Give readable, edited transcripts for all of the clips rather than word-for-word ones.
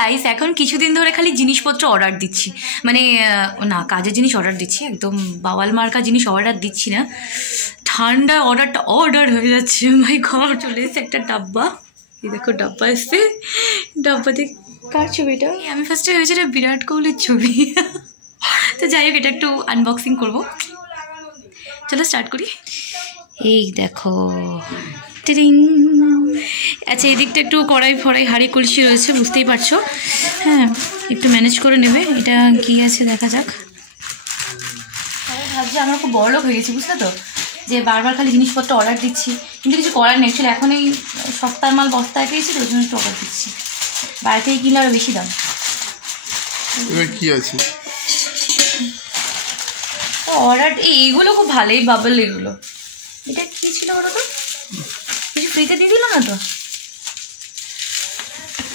Guys এখন কিছুদিন ধরে খালি জিনিসপত্র অর্ডার দিচ্ছি, মানে না কাজের জিনিস অর্ডার দিচ্ছি, একদম বাওয়াল মার্কা জিনিস অর্ডার দিচ্ছি না। ঠান্ডা অর্ডার হয়ে যাচ্ছে। মাই গড, চলে এসেছে একটা ডাব্বা। এই দেখো ডাব্বা এসছে, ডাব্বাতে কার ছবি এটা? আমি ফার্স্টে ভেবেছি এটা বিরাট কোহলির ছবি। তো যাই হোক, এটা একটু আনবক্সিং করবো, চলো স্টার্ট করি। এই দেখো, টিরিং। আচ্ছা, এদিকটা একটু কড়াই ফড়াই হাঁড়ি কলসি রয়েছে, বুঝতেই পারছো। হ্যাঁ, একটু ম্যানেজ করে নেবে। এটা কি আছে দেখা যাক। ভাবছি আমরা খুব বড়লোক হয়ে গেছি, বুঝলে তো, যে বারবার খালি জিনিসপত্র অর্ডার দিচ্ছি, কিন্তু কিছু করার নেই। অ্যাকচুয়ালি এখন এই সপ্তাহের মাল বস্তায় পেয়েছি, তো ওই জন্য একটু অর্ডার দিচ্ছি। বাইরে থেকে কিনলে আরও বেশি দাম। কি আছে অর্ডার? এইগুলো খুব ভালো, এই বাবল এগুলো। এটা কি ছিল বলো তো? কিছু ফ্রিতে দিয়ে দিল না তো?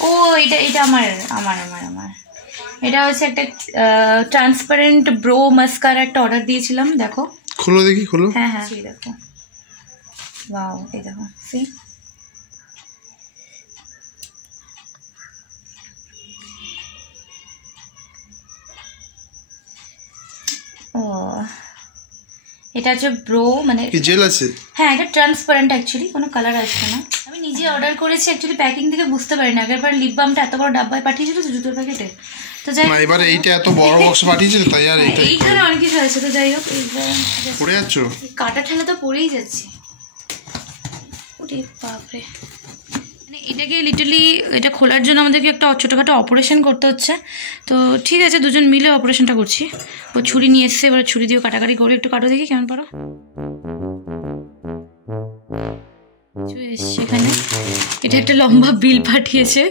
ও এটা আমার আমার আমার আমার এটা হচ্ছে একটা ট্রান্সপারেন্ট ব্রো মাস্কারা একটা অর্ডার দিয়েছিলাম। দেখো, খুলো দেখি, খুলো। হ্যাঁ হ্যাঁ, সেই দেখো, ওয়াও, এই দেখো, সি। ও, এটা হচ্ছে ব্রো, মানে কি জেল আছে? হ্যাঁ, এটা ট্রান্সপারেন্ট, অ্যাকচুয়ালি কোনো কালার আসছে না। আমি নিজে অর্ডার করেছি, অ্যাকচুয়ালি প্যাকিং থেকে বুঝতে পারিনি। আগেরবার লিপ বামটা এত বড় ডাব্বায় পাঠিয়েছিল তো, জুতোর প্যাকেটে। তো যাই হোক, এবারে এইটা এত বড় বক্স পাঠিয়েছে, তাই আর এইটা এইখানে অনেক কিছু আছে। তো যাই হোক, পড়ে যাচ্ছ, কাটা ঠেলা তো পড়েই যাচ্ছে। ওরে বাপরে, মানে এটাকে লিটারলি এটা খোলার জন্য আমাদেরকে একটা ছোটোখাটো অপারেশন করতে হচ্ছে। তো ঠিক আছে, দুজন মিলে অপারেশনটা করছি। ও ছুরি নিয়ে এসছে, এবার ছুরি দিয়েও কাটাকাটি করে। একটু কাটো দেখি কেমন পারো। সেখানে এটা একটা লম্বা বিল পাঠিয়েছে।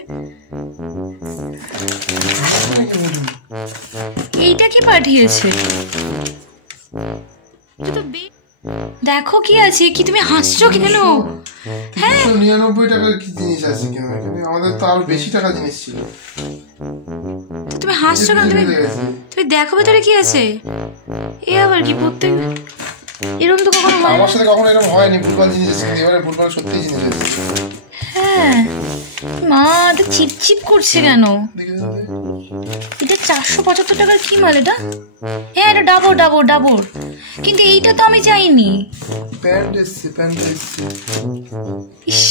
এইটা কি পাঠিয়েছে? দেখো কি আছে। কি তুমি হাসছো কেন? হ্যাঁ, 99 টাকার কি জিনিস আছে কেন এখানে? আমাদের তো আরো বেশি টাকা জিনিস ছিল। তুমি হাসছো কেন? তুমি দেখো ভেতরে কি আছে। এ আবার কি? প্রত্যেক এরকম তো কখনো হয় না। আমার সাথে কখনো এরকম হয়নি। ভুলভাল জিনিস আছে, এবারে ভুলভাল সত্যি জিনিস আছে। হ্যাঁ মা, এটা চিপচিপ করছে কেন? এটা 475 টাকার কি মাল এটা? হ্যাঁ, এটা ডাবর। কিন্তু এইটা তো আমি চাইনি। প্যান্ট এসছে।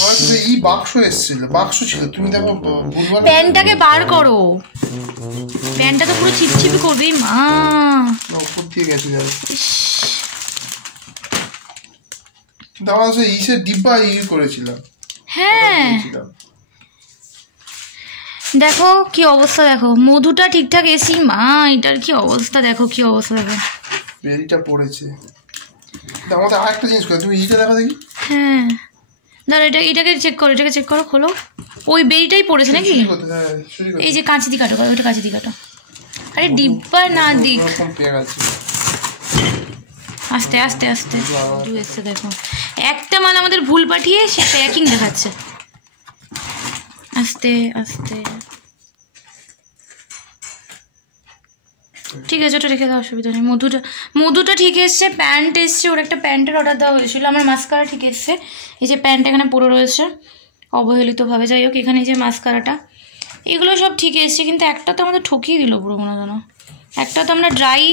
আমার কাছে এই বাক্স ছিল। তুমি দেখো ভুলভাল। প্যান্টটাকে বার করো, প্যান্টটা তো পুরো চিপচিপি করবে মা। উপর দিয়ে গেছে যাবে। আমার কাছে ইসের ডিব্বা ইউজ করেছিলাম। হ্যাঁ, দেখো কি অবস্থা। দেখো মধুটা ঠিকঠাক এসি মা, এটার কি অবস্থা দেখো, কি অবস্থা দেখো। বেরিটা পড়েছে। আমাদের আরেকটা জিনিস করে, তুমি এইটা দেখো দেখি। হ্যাঁ দাঁড়া, এটাকে চেক করো, খোলো। ওই বেরিটাই পড়েছে নাকি? এই যে কাঁচি দিয়ে কাটো, ওইটা কাঁচি দিয়ে কাটো। আরে ডিব্বা না দিক, আস্তে এসছে। দেখো একটা মাল আমাদের ভুল পাঠিয়ে সে প্যাকিং দেখাচ্ছে। আস্তে ঠিক আছে, ওটা রেখে দাও, অসুবিধা নেই। মধুটা ঠিক এসছে। প্যান্ট এসছে, ওর একটা প্যান্টের অর্ডার দেওয়া হয়েছিল। আমার মাস্কারা ঠিক এসছে। এই যে প্যান্ট এখানে পড়ে রয়েছে অবহেলিতভাবে। যাই হোক, এখানে এই যে মাস্কারাটা, এগুলো সব ঠিক এসছে। কিন্তু একটা তো আমাদের ঠকিয়ে দিল পুরো, মনে জানো। একটা তো আমরা ড্রাই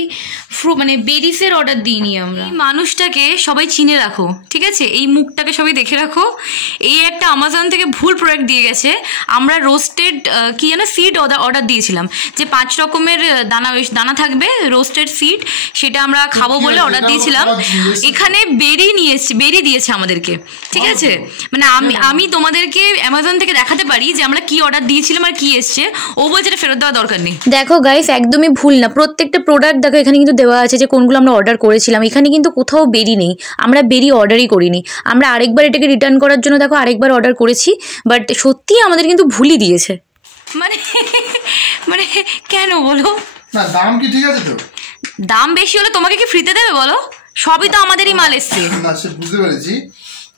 মানে বেরিসের অর্ডার দিইনি আমরা। এই মানুষটাকে সবাই চিনে রাখো, ঠিক আছে? এই মুখটাকে সবাই দেখে রাখো। এই একটা আমাজন থেকে ভুল প্রোডাক্ট দিয়ে গেছে। আমরা রোস্টেড কি যেন সিড অর্ডার দিয়েছিলাম, যে 5 রকমের দানা থাকবে রোস্টেড সিড, সেটা আমরা খাবো বলে অর্ডার দিয়েছিলাম। এখানে বেরি দিয়েছে আমাদেরকে, ঠিক আছে? মানে আমি তোমাদেরকে অ্যামাজন থেকে দেখাতে পারি যে আমরা কি অর্ডার দিয়েছিলাম আর কি এসছে। ও বলছে এটা ফেরত দেওয়া দরকার নেই। দেখো গাইস, একদমই ভুল না। প্রত্যেকটা প্রোডাক্ট দেখো এখানে কিন্তু দেওয়া আছে যে কোনগুলো আমরা অর্ডার করেছিলাম। এখানে কিন্তু কোথাও বেরি নেই, আমরা বেরি অর্ডারই করিনি। আমরা আরেকবার এটাকে রিটার্ন করার জন্য দেখো আরেকবার অর্ডার করেছি, বাট সত্যি আমাদের কিন্তু ভুলই দিয়েছে। মানে কেন বলো? না, দাম কি ঠিক আছে তো? দাম বেশি হলে তোমাকে কি ফ্রিতে দেবে বলো? সবই তো আমাদেরই মাল এসছে। না, সে বুঝতে পেরেছি,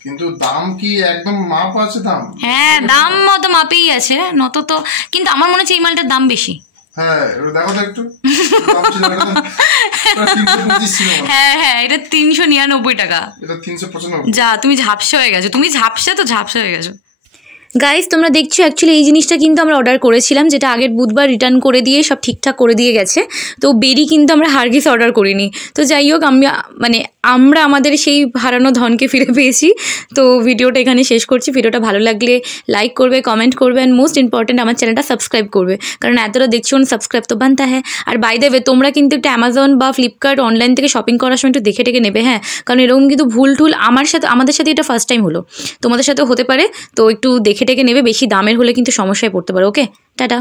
কিন্তু দাম কি একদম মাপ আছে? দাম, হ্যাঁ, দাম মতো মাপেই আছে, নত তো। কিন্তু আমার মনে হচ্ছে এই মালটার দাম বেশি। হ্যাঁ, দেখো তো একটু। হ্যাঁ, এটা 399 টাকা। এটা 395। যা, তুমি ঝাপসা হয়ে গেছো। তুমি ঝাপসা হয়ে গেছো। গাইস তোমরা দেখছো অ্যাকচুয়ালি এই জিনিসটা কিন্তু আমরা অর্ডার করেছিলাম, যেটা আগের বুধবার রিটার্ন করে দিয়ে সব ঠিকঠাক করে দিয়ে গেছে। তো বেরি কিন্তু আমরা হারগিস অর্ডার করিনি। তো যাই হোক আমরা আমাদের সেই হারানো ধনকে ফিরে পেয়েছি। তো ভিডিওটা এখানে শেষ করছি। ভিডিওটা ভালো লাগলে লাইক করবে, কমেন্ট করবে, অ্যান্ড মোস্ট ইম্পর্টেন্ট আমার চ্যানেলটা সাবস্ক্রাইব করবে, কারণ এতটা দেখছো সাবস্ক্রাইব তো বানতা হ্যাঁ। আর বাই দ্য ওয়ে তোমরা কিন্তু একটু অ্যামাজন বা ফ্লিপকার্ট অনলাইন থেকে শপিং করার সময় একটু দেখে টেকে নেবে হ্যাঁ, কারণ এরকম কিন্তু ভুল আমাদের সাথে এটা ফার্স্ট টাইম হলো, তোমাদের সাথেও হতে পারে। তো একটু দেখে টেকে নেবে, বেশি দামের হলে কিন্তু সমস্যায় পড়তে পারো। ওকে, টাটা।